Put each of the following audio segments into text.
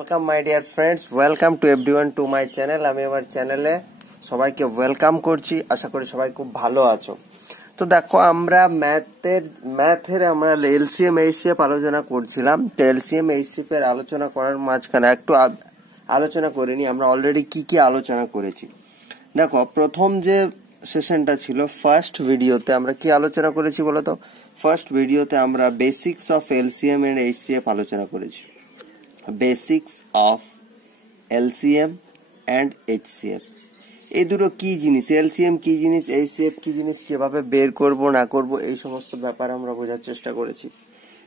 Welcome my dear friends, welcome to everyone to my channel. আমি আমার চ্যানেলে সবাইকে ওয়েলকাম করছি। আশা করি সবাই খুব ভালো আছো। তো দেখো, আমরা ম্যাথের আমরা এলসিএম এইচসিএফ আলোচনা করছিলাম। তো এলসিএম এইচসিএফ এর আলোচনা করার মাঝখানে একটু আলোচনা করে নি আমরা অলরেডি কি কি আলোচনা করেছি। দেখো, প্রথম যে সেশনটা ছিল ফার্স্ট ভিডিওতে আমরা কি আলোচনা করেছি বলতো? ফার্স্ট ভিডিওতে আমরা basics of LCM and HCF আলোচনা করেছি। Basics of LCM and HCF, এই দুটো কি জিনিস, এলসিএম কি জিনিস, এইচসিএফ কি জিনিস, কিভাবে বের করব না করব, এই সমস্ত ব্যাপার আমরা বোঝার চেষ্টা করেছি।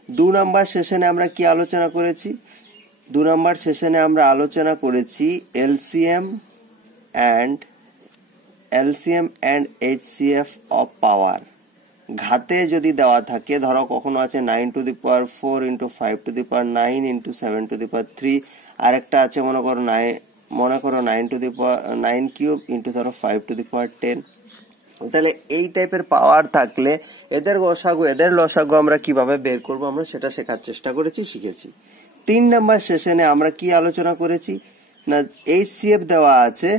2 নাম্বার সেশনে আমরা কি আলোচনা করেছি? 2 নাম্বার সেশনে আমরা আলোচনা করেছি LCM and HCF of power. ঘাতে যদি দেওয়া থাকে, ধরো কখনো আছে 9 to the power 4 into 5 to the power 9 into 7 to the power 3, আরেকটা আছে মনে করো 9 to the power 9 cube into ধরো 5 টু দি পাওয়ার 10। তাহলে এই টাইপের পাওয়ার থাকলে এদের লসাগু আমরা কিভাবে বের করব আমরা সেটা শেখার চেষ্টা করেছি, শিখেছি। 3 নাম্বার সেশনে আমরা কি আলোচনা করেছি না, এইচসিএফ দেওয়া আছে,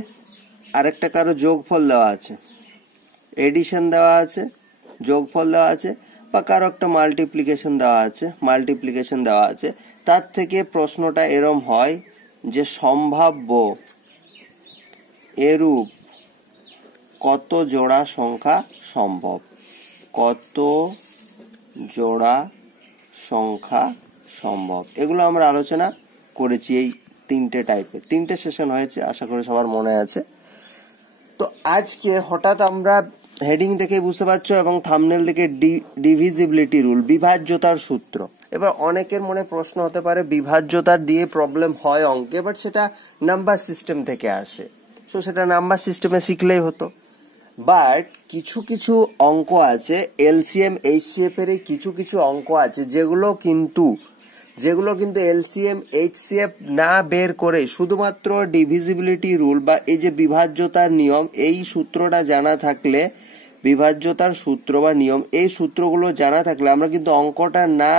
আরেকটা কারো যোগফল দেওয়া আছে, এডিশন দেওয়া আছে, যোগফল দেওয়া আছে, বা কারো একটা মাল্টিপ্লিকেশন দেওয়া আছে। তার থেকে প্রশ্নটা এরম হয় যে সম্ভাব্য এরূপ কত জোড়া সংখ্যা সম্ভব, কত জোড়া সংখ্যা সম্ভব, এগুলো আমরা আলোচনা করেছি। এই 3টে সেশন হয়েছে, আশা করি সবার মনে আছে। তো আজকে হঠাৎ আমরা হেডিং দেখে বুঝতে পারছো এবং থাম্বনেল দেখে ডিভিজিবিলিটি রুল, বিভাজ্যতার সূত্র। এবার অনেকের মনে প্রশ্ন হতে পারে বিভাজ্যতার দিয়ে প্রবলেম হয় অঙ্কে, বাট সেটা নাম্বার সিস্টেম থেকে আসে, সো সেটা নাম্বার সিস্টেমে শিখলেই হতো। বাট কিছু কিছু অঙ্ক আছে, এলসিএম এইচসিএফ এর কিছু অঙ্ক আছে যেগুলো কিন্তু এলসিএম এইচসিএফ না বের করে শুধুমাত্র ডিভিজিবিলিটি রুল বা এই যে বিভাজ্যতার নিয়ম, এই সূত্রটা জানা থাকলে, বিভাজ্যতার সূত্র বা নিয়ম, এই সূত্রগুলো জানা থাকলে আমরা কিন্তু অঙ্কটা না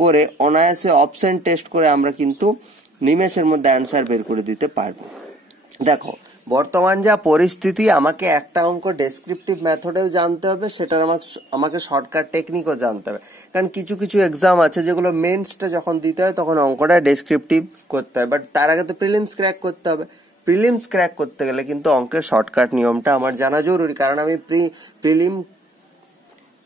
করে অনায়াসে অপশন টেস্ট করে আমরা কিন্তু নিমেষের মধ্যে অ্যান্সার বের করে দিতে পারবো। দেখো, বর্তমান যা পরিস্থিতি, আমাকে একটা অঙ্ক ডেসক্রিপটিভ মেথডেও জানতে হবে, সেটার আমাকে শর্টকাট টেকনিকও জানতে হবে। কারণ কিছু এক্সাম আছে যেগুলো মেন্সটা যখন দিতে হয় তখন অঙ্কটা ডেসক্রিপটিভ করতে হয়, বাট তার আগে তো প্রিলিমস ক্র্যাক করতে হবে। প্রিলিমস ক্র্যাক করতে গেলে কিন্তু অঙ্কের শর্টকাট নিয়মটা আমার জানা জরুরি, কারণ আমি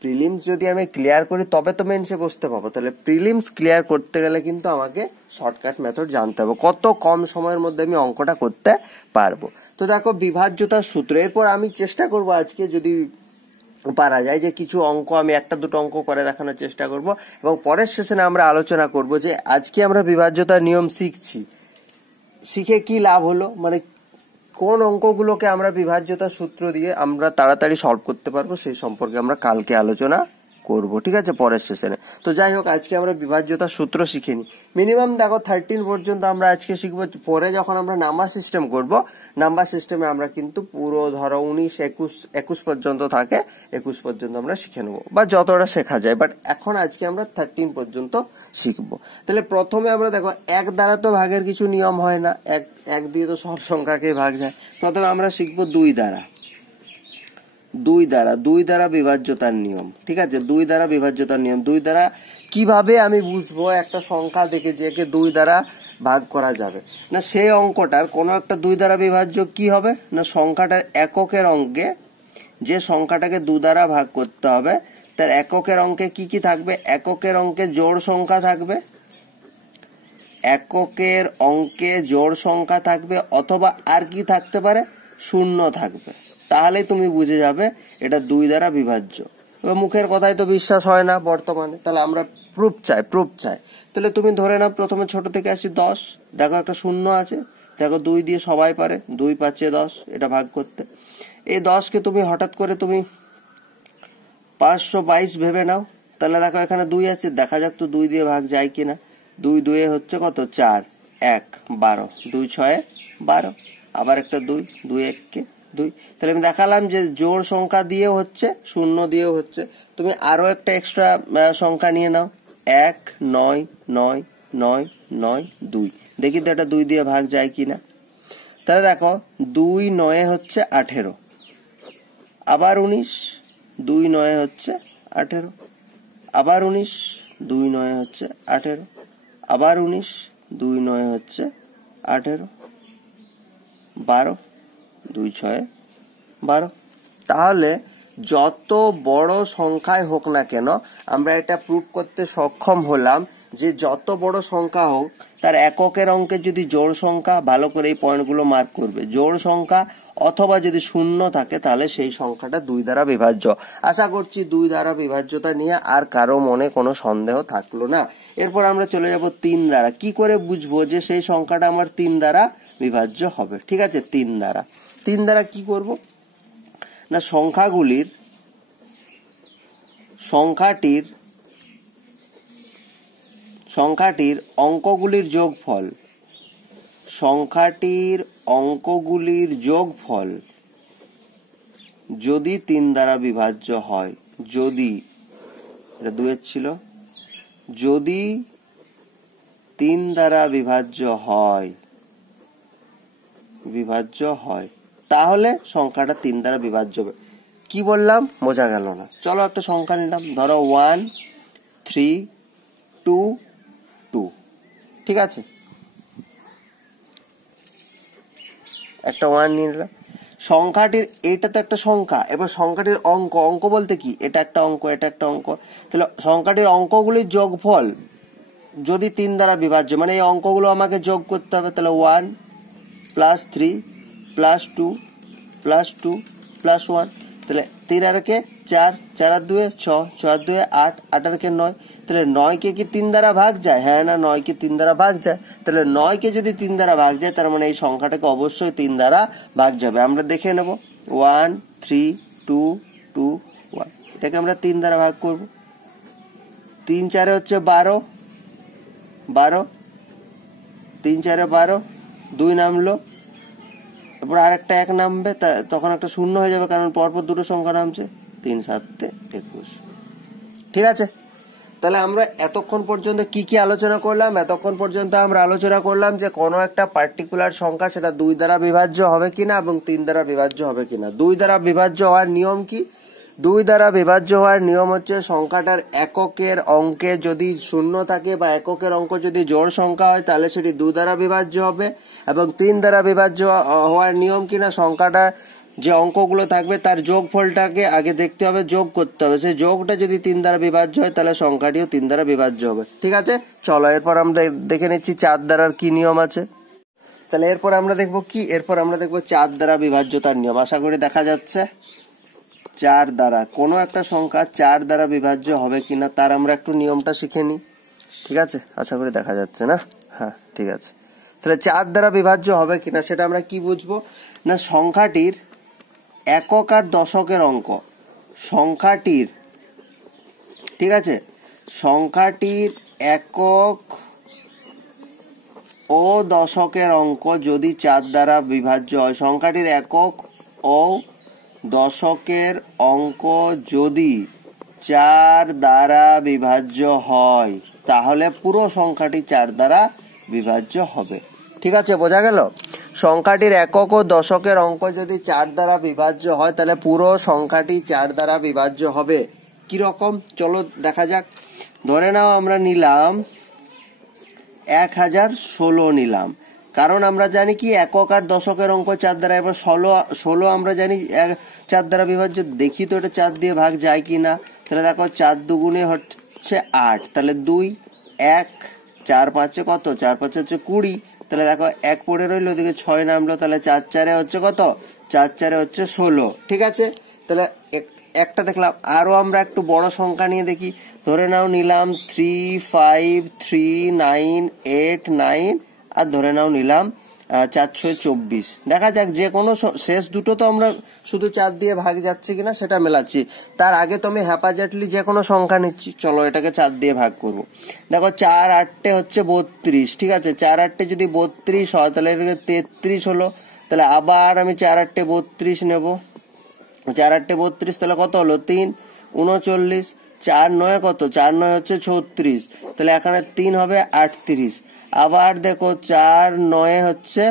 প্রিলিমস যদি আমি ক্লিয়ার করি তবে তো মেন্সে বসতে পাবো। তাহলে প্রিলিমস ক্লিয়ার করতে গেলে কিন্তু আমাকে শর্টকাট মেথড জানতে হবে, কত কম সময়ের মধ্যে আমি অঙ্কটা করতে পারবো। তো দেখো, বিভাজ্যতার সূত্র, এরপর আমি চেষ্টা করব আজকে যদি পারা যায় যে কিছু অঙ্ক আমি 1-2 অঙ্ক করে দেখানোর চেষ্টা করব, এবং পরের সেশনে আমরা আলোচনা করব যে আজকে আমরা বিভাজ্যতার নিয়ম শিখে কি লাভ হলো, মানে কোন অঙ্কগুলোকে আমরা বিভাজ্যতা সূত্র দিয়ে আমরা তাড়াতাড়ি সলভ করতে পারবো সেই সম্পর্কে আমরা কালকে আলোচনা করব, ঠিক আছে, পরের সেশনে। তো যাই হোক, আজকে আমরা বিভাজ্যতার সূত্র শিখে নিই। মিনিমাম দেখো 13 পর্যন্ত আমরা আজকে শিখবো। পরে যখন আমরা নাম্বার সিস্টেম করব, নাম্বার সিস্টেমে আমরা কিন্তু পুরো ধরো 19, 21 পর্যন্ত থাকে, 21 পর্যন্ত আমরা শিখে নেবো, বা যতটা শেখা যায়। বাট এখন আজকে আমরা 13 পর্যন্ত শিখবো। তাহলে প্রথমে আমরা দেখো, 1 দ্বারা তো ভাগের কিছু নিয়ম হয় না, এক দিয়ে তো সব সংখ্যাকে ভাগ যায়। প্রথমে আমরা শিখবো 2 দ্বারা বিভাজ্যতার নিয়ম, ঠিক আছে। 2 দ্বারা বিভাজ্যতার নিয়ম, 2 দ্বারা কিভাবে আমি বুঝবো একটা সংখ্যা দেখে যে একে 2 দ্বারা ভাগ করা যাবে না, সেই অঙ্কটার কোনো একটা 2 দ্বারা বিভাজ্য কি হবে না, সংখ্যাটার এককের অঙ্কে, যে সংখ্যাটাকে 2 দ্বারা ভাগ করতে হবে তার এককের অঙ্কে কি কি থাকবে, এককের অঙ্কে জোড় সংখ্যা থাকবে, এককের অঙ্কে জোড় সংখ্যা থাকবে, অথবা আর কি থাকতে পারে, শূন্য থাকবে। তাহলে তুমি বুঝে যাবে এটা 2 দ্বারা বিভাজ্য। এবার মুখের কথায় তো বিশ্বাস হয় না বর্তমানে, তাহলে আমরা প্রুফ চাই। তাহলে তুমি ধরে নাও, প্রথমে ছোট থেকে আসি 10, দেখো একটা শূন্য আছে, দেখো 2 দিয়ে সবাই পারে, 2 × 5 = 10 এটা ভাগ করতে। এই 10কে তুমি হঠাৎ করে তুমি 522 ভেবে নাও, তাহলে দেখো এখানে 2 আছে, দেখা যাক তো 2 দিয়ে ভাগ যায় কিনা। 2 2 হচ্ছে কত, 4, 1 12, 2 6 12, আবার একটা 2, 2 1 কে 2। তাহলে আমি দেখালাম যে জোড় সংখ্যা দিয়েও হচ্ছে, শূন্য দিয়েও হচ্ছে। তুমি আরো একটা এক্সট্রা সংখ্যা নিয়ে নাও, 1 9 9 9 9 2। দেখি তো এটা 2 দিয়ে ভাগ যায় কিনা। তাহলে দেখো 2 9 হচ্ছে 18, আবার 19, 2 9 হচ্ছে 18, আবার 19, 2 9 হচ্ছে 18, আবার 19, 2 9 হচ্ছে 18, 12, 2 6 12। তাহলে যত বড় সংখ্যায় হোক না কেন আমরা এটা প্রুভ করতে সক্ষম হলাম যে যত বড় সংখ্যা হোক তার এককের অঙ্কে যদি জোড় সংখ্যা, ভালো করে এই পয়েন্টগুলো মার্ক করবে, জোড় সংখ্যা অথবা যদি শূন্য থাকে তাহলে সেই সংখ্যাটা 2 দ্বারা বিভাজ্য। আশা করছি 2 দ্বারা বিভাজ্যতা নিয়ে আর কারো মনে কোনো সন্দেহ থাকলো না। এরপর আমরা চলে যাব 3 দ্বারা। কি করে বুঝবো যে সেই সংখ্যাটা আমার 3 দ্বারা বিভাজ্য হবে? ঠিক আছে, 3 দ্বারা কি করব না, সংখ্যাটির অঙ্কগুলির যোগফল যদি 3 দ্বারা বিভাজ্য হয়, যদি এটা 2 এর ছিল, যদি 3 দ্বারা বিভাজ্য হয় তাহলে সংখ্যাটা 3 দ্বারা বিভাজ্য হবে। কি বললাম বোঝা গেল না? চলো একটা সংখ্যা নিলাম, ধরো 1 3 2 2। ঠিক আছে, একটা 1 নিয়ে নিলাম। সংখ্যাটির, এটা তো একটা সংখ্যা, এবার সংখ্যাটির অঙ্ক বলতে কি, এটা একটা অঙ্ক, এটা একটা অঙ্ক, তাহলে সংখ্যাটির অঙ্কগুলির যোগফল যদি 3 দ্বারা বিভাজ্য, মানে এই অঙ্কগুলো আমাকে যোগ করতে হবে। তাহলে 1 প্লাস 3 প্লাস 2 প্লাস 2 প্লাস 1, তাহলে 3 আর 4, 4 আর 2 6, 6 আর 2 8, 8 আর 9, তাহলে 9 কে কি 3 দ্বারা ভাগ যায়? হ্যাঁ না, 9 কে 3 দ্বারা ভাগ যায়। তাহলে 9 কে যদি 3 দ্বারা ভাগ যায় তার মানে এই সংখ্যাটাকে অবশ্যই 3 দ্বারা ভাগ যাবে। আমরা দেখে নেব 1 3 2 2 1, এটাকে আমরা 3 দ্বারা ভাগ করব। 3 4 হচ্ছে 12, 3 4 12, 2 নামলো, এরপর আরেকটা 1 নামবে, তখন একটা শূন্য হয়ে যাবে কারণ পরপর দুটো সংখ্যা নামছে। 3 7 21। ঠিক আছে, তাহলে আমরা এতক্ষণ পর্যন্ত কি কি আলোচনা করলাম? এতক্ষণ পর্যন্ত আমরা আলোচনা করলাম যে কোনো একটা পার্টিকুলার সংখ্যা সেটা 2 দ্বারা বিভাজ্য হবে কিনা এবং 3 দ্বারা বিভাজ্য হবে কিনা। 2 দ্বারা বিভাজ্য হওয়ার নিয়ম কি? 2 দ্বারা বিভাজ্য হওয়ার নিয়ম হচ্ছে সংখ্যাটার এককের অঙ্কে যদি শূন্য থাকে বা এককের অঙ্ক যদি জোড় সংখ্যা হয় তাহলে সেটি 2 দ্বারা বিভাজ্য হবে। এবং 3 দ্বারা বিভাজ্য হওয়ার নিয়ম কিনা, সংখ্যাটা যে অঙ্কগুলো থাকবে তার যোগফলটাকে আগে দেখতে হবে, যোগ করতে হবে, সেই যোগটা যদি 3 দ্বারা বিভাজ্য হয় তাহলে সংখ্যাটিও 3 দ্বারা বিভাজ্য হবে। ঠিক আছে, চলো এরপর আমরা দেখে নিচ্ছি 4 দ্বারার কি নিয়ম আছে। তাহলে এরপর আমরা দেখবো কি, এরপর আমরা দেখবো 4 দ্বারা বিভাজ্যতার নিয়ম। আশা করি দেখা যাচ্ছে। 4 দ্বারা কোনো একটা সংখ্যা 4 দ্বারা বিভাজ্য হবে কিনা তার আমরা একটু নিয়মটা শিখে নিই। ঠিক আছে, আশা করি দেখা যাচ্ছে না? হ্যাঁ ঠিক আছে। তাহলে 4 দ্বারা বিভাজ্য হবে কিনা সেটা আমরা কি বুঝবো না, সংখ্যাটির একক আর দশকের অঙ্ক, সংখ্যাটির, ঠিক আছে, সংখ্যাটির একক ও দশকের অঙ্ক যদি 4 দ্বারা বিভাজ্য হয়, সংখ্যাটির একক ও দশকের অঙ্ক যদি 4 দ্বারা বিভাজ্য হয় তাহলে পুরো সংখ্যাটি 4 দ্বারা বিভাজ্য হবে। ঠিক আছে, বোঝা গেল? সংখ্যাটির একক ও দশকের অঙ্ক যদি 4 দ্বারা বিভাজ্য হয় তাহলে পুরো সংখ্যাটি 4 দ্বারা বিভাজ্য হবে। কি রকম চলো দেখা যাক। ধরে নাও আমরা নিলাম 1016 নিলাম, কারণ আমরা জানি কি একক আর দশকের অঙ্ক 4 দ্বারা, এবার 16 আমরা জানি 4 দ্বারা বিভাজ্য। দেখি তো এটা 4 দিয়ে ভাগ যায় কিনা। তাহলে দেখো 4 দুগুণে হচ্ছে 8, তাহলে 2 1 4 5 কত, 4 5 হচ্ছে 20, তাহলে দেখো 1 পড়ে রইল, ওদিকে 6 নামলো, তাহলে 4 4 হচ্ছে কত, 4 4 হচ্ছে 16। ঠিক আছে, তাহলে একটা দেখলাম। আরো আমরা একটু বড় সংখ্যা নিয়ে দেখি। ধরে নাও নিলাম 3 5 3 9 8 9, আর ধরে নাও নিলাম 424। দেখা যাক যে কোনো শেষ দুটো তো আমরা শুধু 4 দিয়ে ভাগ যাচ্ছে কিনা সেটা মেলাচ্ছি। তার আগে তো আমি হ্যাপাজাটলি যে কোনো সংখ্যা নিচ্ছি। চলো এটাকে 4 দিয়ে ভাগ করব। দেখো 4 8 হচ্ছে 32। ঠিক আছে, 4 8 যদি 32 হয় তাহলে 33 হলো। তাহলে আবার আমি 4 8 32 নেব। 4 8 32, তাহলে কত হলো 3 39। 4 9 কত, 4 9 হচ্ছে 36, তাহলে এখানে 3 হবে 38। আবার দেখো 4 9 হচ্ছে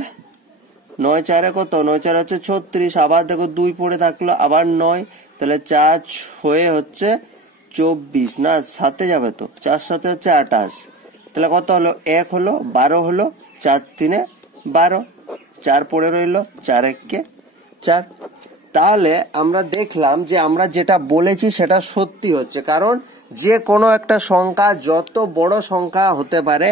9 4 কত, 9 4 হচ্ছে 36। আবার দেখো 2 পড়ে থাকলো, আবার 9, তাহলে 4 6 হচ্ছে 24, না 7 যাবে তো, 4 7 হচ্ছে 28, তাহলে কত হলো, 1 হলো, 12 হলো, 4 3 12, 4 পড়ে রইলো, 4 1 4। তাহলে আমরা দেখলাম যে আমরা যেটা বলেছি সেটা সত্যি হচ্ছে, কারণ যে কোনো একটা সংখ্যা যত বড় সংখ্যা হতে পারে,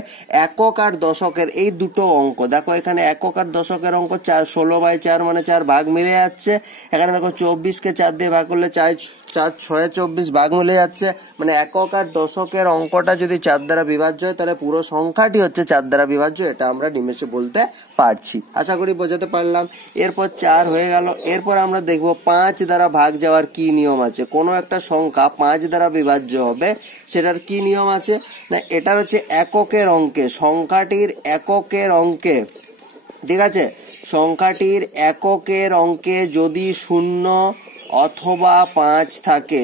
একক আর দশকের এই দুটো অঙ্ক দেখো, এখানে একক আর দশকের অঙ্ক 16/4 মানে 4 ভাগ মিলে যাচ্ছে। এখানে দেখো 24কে 4 দিয়ে ভাগ করলে 4 4 6 24 ভাগ মিলে যাচ্ছে, মানে একক আর দশকের অঙ্কটা যদি 4 দ্বারা বিভাজ্য হয় তাহলে পুরো সংখ্যাটি হচ্ছে 4 দ্বারা বিভাজ্য, এটা আমরা নিমেষে বলতে পারছি। আশা করি বোঝাতে পারলাম। এরপর 4 হয়ে গেল। এরপর আমরা দেখব 5 দ্বারা ভাগ যাওয়ার কি নিয়ম আছে। কোনো একটা সংখ্যা 5 দ্বারা বিভাজ্য হবে, সেটার কি নিয়ম আছে না, এটার হচ্ছে এককের অঙ্কে, সংখ্যাটির এককের অঙ্কে, ঠিক আছে, সংখ্যাটির এককের অঙ্কে যদি 0 অথবা 5 থাকে,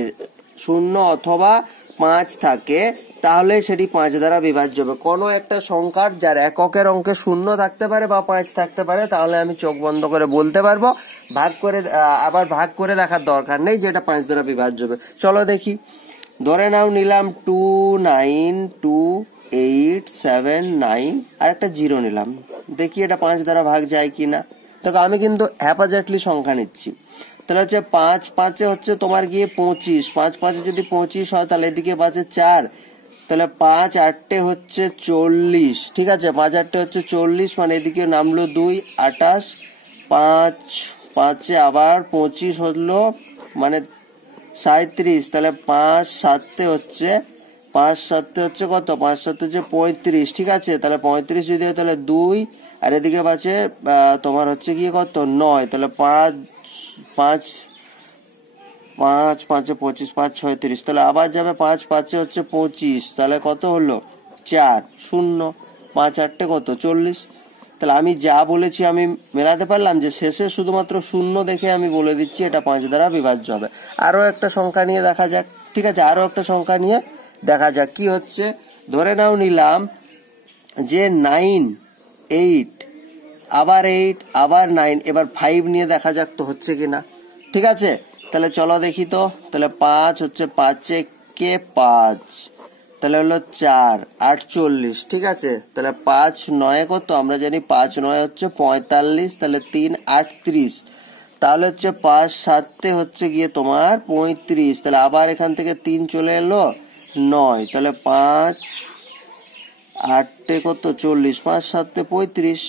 0 অথবা 5 থাকে, তাহলে সেটি 5 দ্বারা বিভাজ্য হবে। কোনো একটা সংখ্যার যার এককের অঙ্কে 0 থাকতে পারে বা 5 থাকতে পারে, তাহলে আমি চোখ বন্ধ করে বলতে পারবো। ভাগ করে আবার ভাগ করে দেখার দরকার নেই যে এটা 5 দ্বারা বিভাজ্য হবে। চলো দেখি, ধরে নাও নিলাম 2 9 2 8 7 9 আর একটা 0 নিলাম, দেখি এটা 5 দ্বারা ভাগ যায় কিনা। দেখো আমি কিন্তু হ্যাপাজার্টলি সংখ্যা নিচ্ছি, তাহলে হচ্ছে 5 5 হচ্ছে তোমার গিয়ে 25, 5 5 যদি 25 হয় তাহলে এদিকে বাজে 4, তাহলে 5 8 হচ্ছে 40, ঠিক আছে, 5 8 হচ্ছে 40, মানে এদিকে নামলো 2 28, 5 5 আবার 25 হলো মানে 37, তাহলে 5 7 হচ্ছে 5 7 হচ্ছে কত, 5 7 হচ্ছে 35, ঠিক আছে, তাহলে 35 যদি হয় তাহলে 2 আর এদিকে বাঁচে তোমার হচ্ছে গিয়ে কত 9, তাহলে 5 5 5 5 25 5 36, তাহলে আবার যাবে 5 5 হচ্ছে 25, তাহলে কত হলো 4 0, 5 8 কত 40। তাহলে আমি যা বলেছি আমি মেলাতে পারলাম, যে শেষে শুধুমাত্র 0 দেখে আমি বলে দিচ্ছি এটা 5 দ্বারা বিভাজ্য হবে। আরো একটা সংখ্যা নিয়ে দেখা যাক, ঠিক আছে, আরো একটা সংখ্যা নিয়ে দেখা যাক কি হচ্ছে। ধরে নাও নিলাম যে 9 8 আবার 8 আবার 9, এবার 5 নিয়ে দেখা যাক তো হচ্ছে কিনা, ঠিক আছে। তাহলে চলো দেখি তো, তাহলে 5 হচ্ছে 5 কে 5, তাহলে হলো 4 48, ঠিক আছে, তাহলে 5 9 কত, আমরা জানি 5 9 হচ্ছে 45, তাহলে 3 38, তাহলে হচ্ছে 5 7 হচ্ছে গিয়ে তোমার 35, তাহলে আবার এখান থেকে 3 চলে এলো 9, তাহলে 5 8 কত 40, 5 7 35,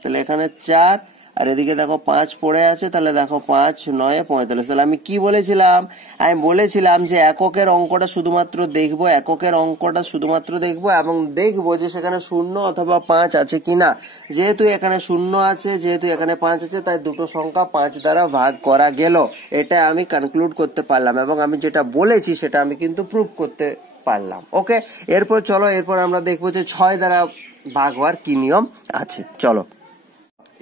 তাহলে এখানে 4 আর এদিকে দেখো 5 পড়ে আছে, তাহলে দেখো 5 9 45। তাহলে আমি কি বলেছিলাম, আমি বলেছিলাম যে এককের অঙ্কটা শুধুমাত্র দেখবো, এককের অঙ্কটা শুধুমাত্র দেখবো এবং দেখবো যে সেখানে 0 অথবা 5 আছে কিনা। যেহেতু এখানে 0 আছে, যেহেতু এখানে 5 আছে, তাই দুটো সংখ্যা 5 দ্বারা ভাগ করা গেল, এটা আমি কনক্লুড করতে পারলাম এবং আমি যেটা বলেছি সেটা আমি কিন্তু প্রুভ করতে পারলাম। ওকে, এরপর চলো, এরপর আমরা দেখবো যে 6 দ্বারা ভাগ হওয়ার কি নিয়ম আছে। চলো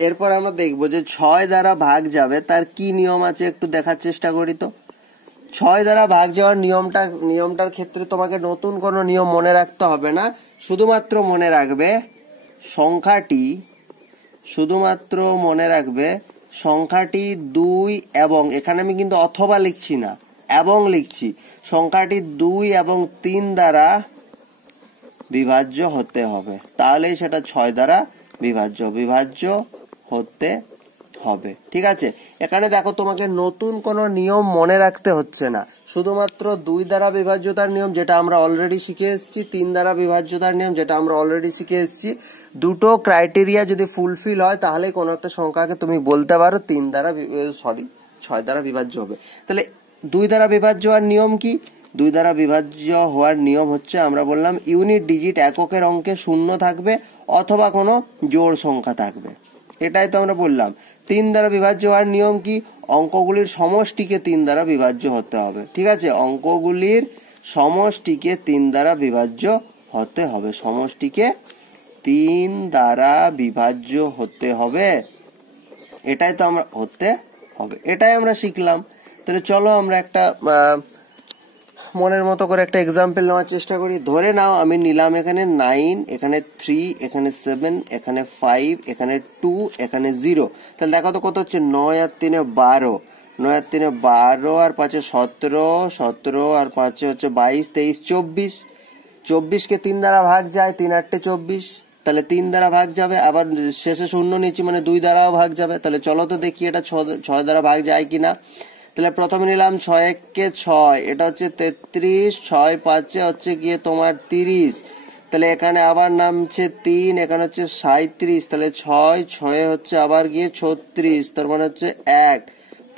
এরপর আমরা দেখবো যে 6 দ্বারা ভাগ যাবে তার কি নিয়ম আছে, একটু দেখার চেষ্টা করি তো। 6 দ্বারা ভাগ যাওয়ার নিয়মটার ক্ষেত্রে তোমাকে নতুন কোনো নিয়ম মনে রাখতে হবে না, শুধুমাত্র মনে রাখবে সংখ্যাটি, শুধুমাত্র মনে রাখবে সংখ্যাটি 2 এবং, এখানে আমি কিন্তু অথবা লিখছি না, এবং লিখছি, সংখ্যাটি 2 এবং 3 দ্বারা বিভাজ্য হতে হবে, তাহলেই সেটা 6 দ্বারা বিভাজ্য হতে হবে, ঠিক আছে। এখানে দেখো তোমাকে নতুন কোনো নিয়ম মনে রাখতে হচ্ছে না, শুধুমাত্র 2 দ্বারা বিভাজ্যতার নিয়ম যেটা আমরা অলরেডি শিখে এসেছি, 3 দ্বারা বিভাজ্যতার নিয়ম যেটা আমরা অলরেডি শিখে এসেছি, দুটো ক্রাইটেরিয়া যদি ফুলফিল হয় তাহলে কোনো একটা সংখ্যাকে তুমি বলতে পারো 6 দ্বারা বিভাজ্য হবে। তাহলে 2 দ্বারা বিভাজ্য হওয়ার নিয়ম কি, 2 দ্বারা বিভাজ্য হওয়ার নিয়ম হচ্ছে, আমরা বললাম ইউনিট ডিজিট এককের অঙ্কে 0 থাকবে অথবা কোনো জোড় সংখ্যা থাকবে, এটাই তো আমরা বললাম। 3 দ্বারা বিভাজ্য হওয়ার নিয়ম কি, অঙ্কগুলির সমষ্টিকে 3 দ্বারা বিভাজ্য হতে হবে, ঠিক আছে, অঙ্কগুলির সমষ্টিকে 3 দ্বারা বিভাজ্য হতে হবে, সমষ্টিকে 3 দ্বারা বিভাজ্য হতে হবে, এটাই তো আমরা হতে হবে, এটাই আমরা শিখলাম। তাহলে চলো আমরা একটা মনের মতো করে একটা এক্সাম্পল নেওয়ার চেষ্টা করি। ধরে নাও আমি নিলাম এখানে 9, এখানে 3, এখানে 7, এখানে 5, এখানে 2, এখানে 0। তাহলে দেখো তো কত হচ্ছে, 9 আর 3 12, 9 আর 3 12, আর 5 17, 17 আর 5 হচ্ছে 22, 23, 24। 24কে 3 দ্বারা ভাগ যায়, 3 8 24, তাহলে 3 দ্বারা ভাগ যাবে, আবার শেষে শূন্য নিচ্ছি মানে 2 দ্বারাও ভাগ যাবে। তাহলে চলো তো দেখি এটা 6 দ্বারা ভাগ যায় কিনা। তাহলে প্রথমে নিলাম 6 1 6, এটা হচ্ছে 33, 6 5 হচ্ছে গিয়ে তোমার 30। তাহলে এখানে আবার নামছে 3, এখানে হচ্ছে 37, তাহলে 6 6 হচ্ছে আবার গিয়ে 36, তার মানে হচ্ছে 1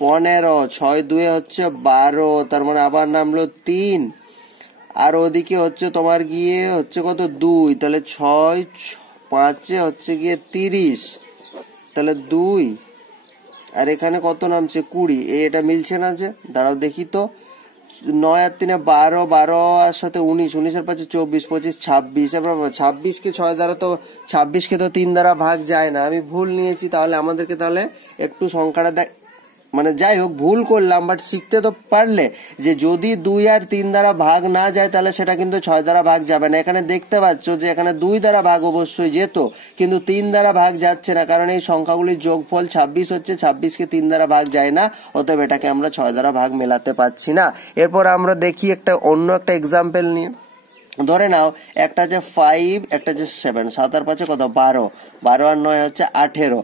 15, 6 2 হচ্ছে 12, তার মানে আবার নামলো 3, আর ওদিকে হচ্ছে তোমার গিয়ে হচ্ছে কত 2, তাহলে 6 5 হচ্ছে গিয়ে 30, তাহলে 2, আর এখানে কত নামছে 20। এটা মিলছে না যে, দাঁড়াও দেখি তো। 9 আর 3 12, 12 আর সাথে 19, 19 আর 5 24, 25 26, এবার 26কে 6 দ্বারা তো 26কে তো 3 দ্বারা ভাগ যায় না, আমি ভুল নিয়েছি। তাহলে আমাদেরকে তাহলে একটু সংখ্যাটা মানে যাই হোক ভুল করলাম, বাট শিখতে তো পারলে যে যদি 2 আর 3 দ্বারা ভাগ না যায় তাহলে সেটা কিন্তু 6 দ্বারা ভাগ যাবে না। এখানে দেখতে পাচ্ছ যে এখানে 2 দ্বারা ভাগ অবশ্যই যেত, কিন্তু 3 দ্বারা ভাগ যাচ্ছে না, কারণ এই সংখ্যাগুলির যোগফল 26 হচ্ছে, 26কে 3 দ্বারা ভাগ যায় না, অতএব এটাকে আমরা 6 দ্বারা ভাগ মেলাতে পারছি না। এরপর আমরা দেখি একটা অন্য একটা এক্সাম্পল নিয়ে। ধরে নাও একটা হচ্ছে 5, একটা হচ্ছে 7, 7 আর 5 কত 12, 12 আর 9 হচ্ছে 18।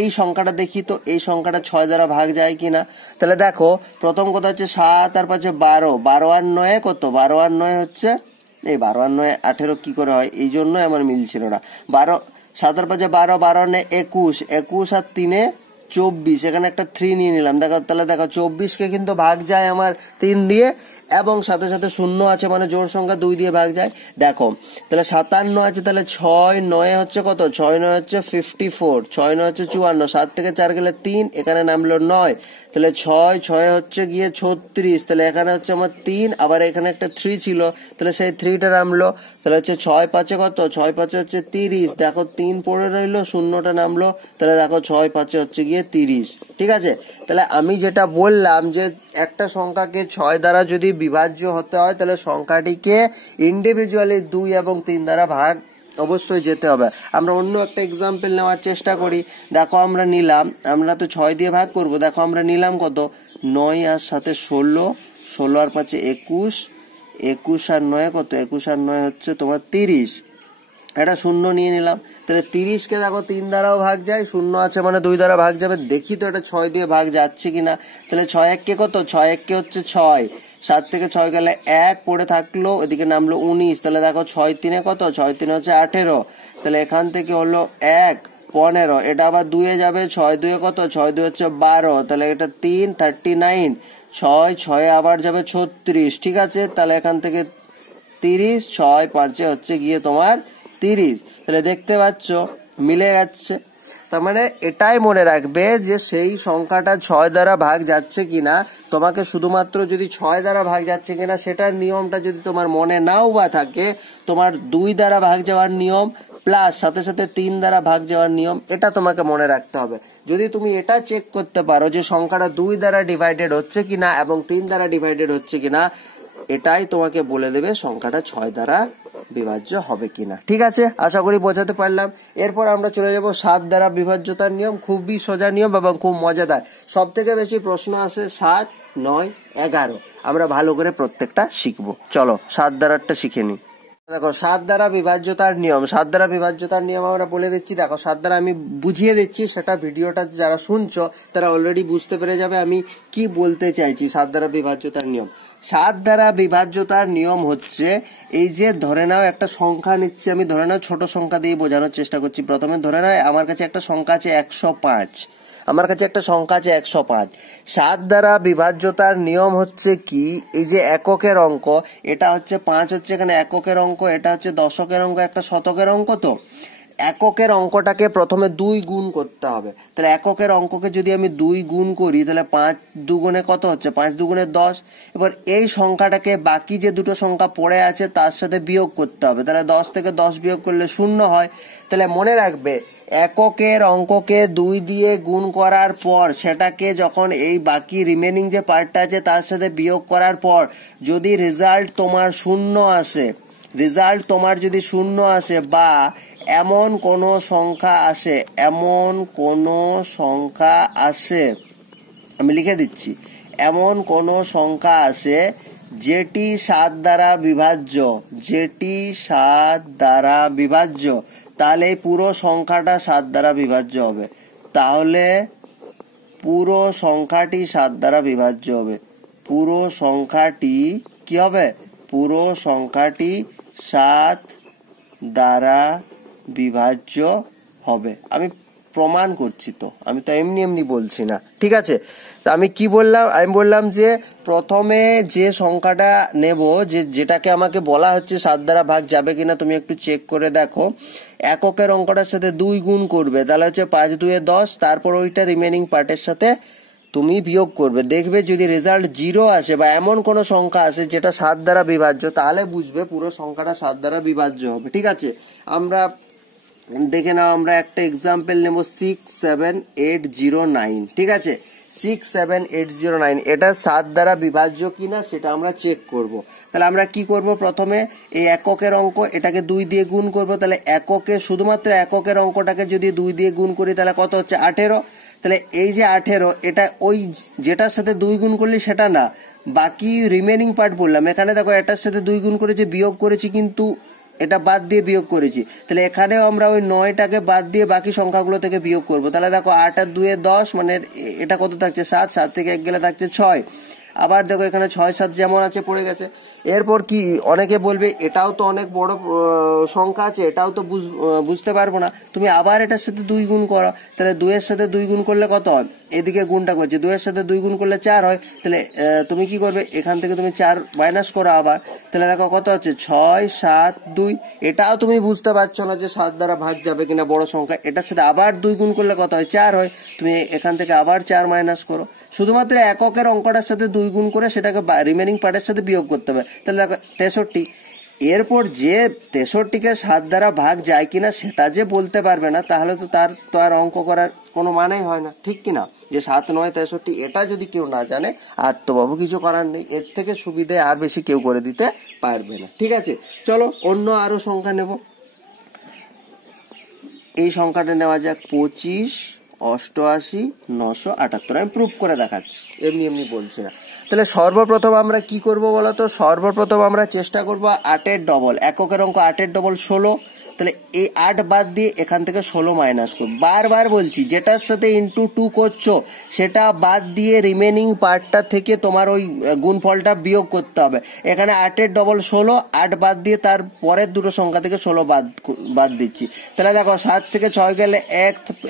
এই সংখ্যাটা দেখি তো, এই সংখ্যাটা 6 দ্বারা ভাগ যায় কিনা। তাহলে দেখো প্রথম কথা হচ্ছে 7 আর 5 12, 12 আর 9 কত, 12 আর 9 হচ্ছে এই 12 আর 9 18 কি করে হয়, এই জন্যই আমার মিলছিল না। 12 7 আর 5 12, 12 আর 9 21, 21 আর 3 24, এখানে একটা 3 নিয়ে নিলাম। দেখো তাহলে দেখো 24কে কিন্তু ভাগ যায় আমার 3 দিয়ে, এবং সাথে সাথে শূন্য আছে মানে জোড় সংখ্যা 2 দিয়ে ভাগ যায়। দেখো তাহলে 57 আছে, তাহলে 6 9 হচ্ছে কত, 6 9 হচ্ছে 54, 6 9 হচ্ছে 54, 7 থেকে 4 গেলে 3, এখানে নামলো 9, তাহলে 6 6 হচ্ছে গিয়ে 36, তাহলে এখানে হচ্ছে আমার 3, আবার এখানে একটা 3 ছিল, তাহলে সেই 3টা নামলো, তাহলে হচ্ছে 6 5 কত, 6 5 হচ্ছে 30, দেখো 3 পড়ে রইলো, শূন্যটা নামলো, তাহলে দেখো 6 5 হচ্ছে গিয়ে 30। ঠিক আছে, তাহলে আমি যেটা বললাম যে একটা সংখ্যাকে 6 দ্বারা যদি বিভাজ্য হতে হয় তাহলে সংখ্যাটিকে ইন্ডিভিজুয়ালি 2 এবং 3 দ্বারা ভাগ অবশ্যই যেতে হবে। আমরা অন্য একটা এক্সাম্পল নেওয়ার চেষ্টা করি। দেখো আমরা নিলাম, আমরা তো 6 দিয়ে ভাগ করব, দেখো আমরা নিলাম কত 9 আর সাথে 16, 16 আর 5 21, 21 আর 9 কত, 21 আর 9 হচ্ছে তোমার 30, এটা শূন্য নিয়ে নিলাম। তাহলে 30কে দেখো 3 দ্বারাও ভাগ যায়, শূন্য আছে মানে 2 দ্বারা ভাগ যাবে, দেখি তো এটা 6 দিয়ে ভাগ যাচ্ছে কিনা। তাহলে 6 1 কে কত, 6 1 কে হচ্ছে 6, 7 থেকে 6 গেলে 1 পড়ে থাকলো, এদিকে নামলো 19, তাহলে দেখো 6 3 কত, 6 3 হচ্ছে 18, তাহলে এখান থেকে হলো 1 15, এটা আবার 2 এ যাবে, 6 2 কত, 6 2 হচ্ছে 12, তাহলে এটা 3 39, 6 6 আবার যাবে 36। ঠিক আছে, তাহলে এখান থেকে 30, 6 5 হচ্ছে গিয়ে তোমার 30। তাহলে দেখতে পাচ্ছ মিলে যাচ্ছে। তার মানে এটাই মনে রাখবে যে সেই সংখ্যাটা 6 দ্বারা ভাগ যাচ্ছে কিনা, তোমাকে শুধুমাত্র যদি 6 দ্বারা ভাগ যাচ্ছে কিনা সেটার নিয়মটা যদি তোমার মনে নাও বা থাকে, তোমার 2 দ্বারা ভাগ যাওয়ার নিয়ম প্লাস সাথে সাথে 3 দ্বারা ভাগ যাওয়ার নিয়ম, এটা তোমাকে মনে রাখতে হবে। যদি তুমি এটা চেক করতে পারো যে সংখ্যাটা 2 দ্বারা ডিভাইডেড হচ্ছে কিনা এবং 3 দ্বারা ডিভাইডেড হচ্ছে কিনা, এটাই তোমাকে বলে দেবে সংখ্যাটা 6 দ্বারা বিভাজ্য হবে কিনা। ঠিক আছে, আশা করি বোঝাতে পারলাম। এরপর আমরা চলে যাব 7 দ্বারা বিভাজ্যতার নিয়ম। খুবই সোজা নিয়ম এবং খুব মজাদার। সব থেকে বেশি প্রশ্ন আসে 7 9 11। আমরা ভালো করে প্রত্যেকটা শিখবো। চলো 7 দ্বারাটা শিখে নি। দেখো 7 দ্বারা বিভাজ্যতার নিয়ম, 7 দ্বারা বিভাজ্যতার নিয়ম আমরা বলে দিচ্ছি। দেখো 7 দ্বারা আমি বুঝিয়ে দিচ্ছি, সেটা ভিডিওটা যারা শুনছো তারা অলরেডি বুঝতে পেরে যাবে আমি কি বলতে চাইছি। 7 দ্বারা বিভাজ্যতার নিয়ম, 7 দ্বারা বিভাজ্যতার নিয়ম হচ্ছে এই যে ধরে নাও একটা সংখ্যা নিচ্ছি আমি, ধরে নাও ছোট সংখ্যা দিয়ে বোঝানোর চেষ্টা করছি। প্রথমে ধরে নাও আমার কাছে একটা সংখ্যা আছে 105, আমার কাছে একটা সংখ্যা আছে 105। 7 দ্বারা বিভাজ্যতার নিয়ম হচ্ছে কি, এই যে এককের অঙ্ক, এটা হচ্ছে 5 হচ্ছে এখানে এককের অঙ্ক, এটা হচ্ছে দশকের অঙ্ক, একটা শতকের অঙ্ক। তো এককের অঙ্কটাকে প্রথমে 2 গুণ করতে হবে। তাহলে এককের অঙ্ককে যদি আমি 2 গুণ করি তাহলে 5 দুগুণে কত হচ্ছে, 5 দুগুণে 10। এবার এই সংখ্যাটাকে বাকি যে দুটো সংখ্যা পড়ে আছে তার সাথে বিয়োগ করতে হবে। তাহলে 10 থেকে 10 বিয়োগ করলে 0 হয়। তাহলে মনে রাখবে এককের অঙ্ককে 2 দিয়ে গুণ করার পর সেটাকে যখন এই বাকি রিমেনিং যে পার্টটা আছে তার সাথে বিয়োগ করার পর যদি রেজাল্ট তোমার 0 আসে, রেজাল্ট তোমার যদি 0 আসে বা এমন কোনো সংখ্যা আসে, এমন কোনো সংখ্যা আসে, আমি লিখে দিচ্ছি, এমন কোনো সংখ্যা আসে যেটি 7 দ্বারা বিভাজ্য, যেটি 7 দ্বারা বিভাজ্য, তাহলে এই পুরো সংখ্যাটা 7 দ্বারা বিভাজ্য হবে। তাহলে পুরো সংখ্যাটি 7 দ্বারা বিভাজ্য হবে। পুরো সংখ্যাটি কি হবে? পুরো সংখ্যাটি 7 দ্বারা বিভাজ্য হবে। আমি প্রমাণ করছি তো, আমি তো এমনি এমনি বলছি না, ঠিক আছে? তো আমি কি বললাম? আমি বললাম যে প্রথমে যে সংখ্যাটা নেব, যেটাকে আমাকে বলা হচ্ছে 7 দ্বারা ভাগ যাবে কিনা তুমি একটু চেক করে দেখো। এককের অঙ্কটার সাথে 2 গুণ করবে, তাহলে হচ্ছে 5 2 10, তারপর ওইটা রিমেনিং পার্টের সাথে তুমি বিয়োগ করবে। দেখবে যদি রেজাল্ট 0 আসে বা এমন কোনো সংখ্যা আসে যেটা 7 দ্বারা বিভাজ্য, তাহলে বুঝবে পুরো সংখ্যাটা 7 দ্বারা বিভাজ্য হবে, ঠিক আছে? আমরা দেখে নাও, আমরা একটা এক্সাম্পল নেব 67809, ঠিক আছে? 67809 এটা 7 দ্বারা বিভাজ্য কিনা সেটা আমরা চেক করব। তাহলে আমরা কি করব? প্রথমে এই এককের অঙ্ক, এটাকে 2 দিয়ে গুণ করব। তাহলে এককে, শুধুমাত্র এককের অঙ্কটাকে যদি 2 দিয়ে গুণ করি তাহলে কত হচ্ছে? 18। তাহলে এই যে 18, এটা ওই যেটার সাথে 2 গুণ করলি সেটা না, বাকি রিমেনিং পার্ট বললাম। এখানে দেখো এটার সাথে 2 গুণ করেছি, বিয়োগ করেছি, কিন্তু এটা বাদ দিয়ে বিয়োগ করেছি। তাহলে এখানেও আমরা ওই 9টাকে বাদ দিয়ে বাকি সংখ্যাগুলো থেকে বিয়োগ করব। তাহলে দেখো 8 আর 2 10, মানে এটা কত থাকছে? 7, 7 থেকে 1 গেলে থাকছে 6। আবার দেখো এখানে 6 7 যেমন আছে পড়ে গেছে। এরপর কি, অনেকে বলবে এটাও তো অনেক বড় সংখ্যা আছে, এটাও তো বুঝতে পারবো না। তুমি আবার এটার সাথে 2 গুণ করো। তাহলে 2 এর সাথে 2 গুণ করলে কত হয়? এদিকে গুণটা করছি, 2 এর সাথে 2 গুণ করলে 4 হয়। তাহলে তুমি কি করবে? এখান থেকে তুমি 4 মাইনাস করো আবার। তাহলে দেখো কত হচ্ছে? 6 7 2। এটাও তুমি বুঝতে পারছো না যে 7 দ্বারা ভাগ যাবে কিনা বড় সংখ্যা। এটার সাথে আবার 2 গুণ করলে কত হয়? 4 হয়। তুমি এখান থেকে আবার 4 মাইনাস করো। শুধুমাত্র এককের অঙ্কটার সাথে 2 গুণ করে সেটাকে রিমেনিং পার্টের সাথে বিয়োগ করতে হবে। তাহলে দেখো 63। এরপর যে 63কে 7 দ্বারা ভাগ যায় কিনা সেটা যে বলতে পারবে না, তাহলে তো তার তো আর অঙ্ক করার কোনো মানেই হয় না, ঠিক কিনা? যে 7 9 63 এটা যদি কেউ না জানে, আর তো বাবু কিছু করার নেই, এর থেকে সুবিধে আর বেশি কেউ করে দিতে পারবে না, ঠিক আছে? চলো অন্য আরো সংখ্যা নেব। এই সংখ্যাটা নেওয়া যাক 25 88 978। আমি প্রুফ করে দেখাচ্ছি, এমনি এমনি বলছি না। তাহলে সর্বপ্রথম আমরা কি করব বলতো? সর্বপ্রথম আমরা চেষ্টা করব 8-এর ডবল, এককের অঙ্ক 8-এর ডবল 16। তাহলে এই 8 বাদ দিয়ে এখান থেকে 16 মাইনাস করব। বারবার বলছি, যেটার সাথে ইন্টু 2 করছো সেটা বাদ দিয়ে রিমেনিং পার্টটা থেকে তোমার ওই গুণফলটা বিয়োগ করতে হবে। এখানে 8-এর ডবল 16, 8 বাদ দিয়ে তার পরের দুটো সংখ্যা থেকে 16 বাদ দিচ্ছি। তাহলে দেখো 7 থেকে 6 গেলে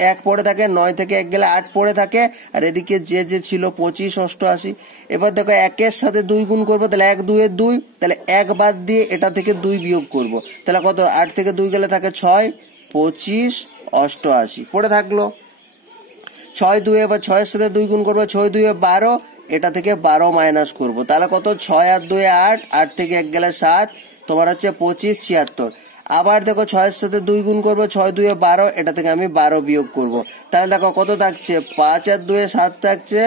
1 পড়ে থাকে, 9 থেকে 1 গেলে 8 পড়ে থাকে, আর এদিকে যে ছিল 25 88। এবার দেখো 1-এর সাথে 2 গুণ করবো, তাহলে 1 2 2, তাহলে 1 বাদ দিয়ে এটা থেকে 2 বিয়োগ করব। তাহলে কত? 8 থেকে 2 গেলে থাকে 6 25 88 পড়ে থাকলো। 6 2, এবার 6-এর সাথে 2 গুণ করবো, 6 2 12, এটা থেকে 12 মাইনাস করব। তাহলে কত? 6 আর 2 8, 8 থেকে 1 গেলে 7, তোমার হচ্ছে 25 76। আবার দেখো 6-এর সাথে 2 গুণ করবো, 6 2 12, এটা থেকে আমি 12 বিয়োগ করব। তাহলে দেখো কত থাকছে? 5 আর 2 7 থাকছে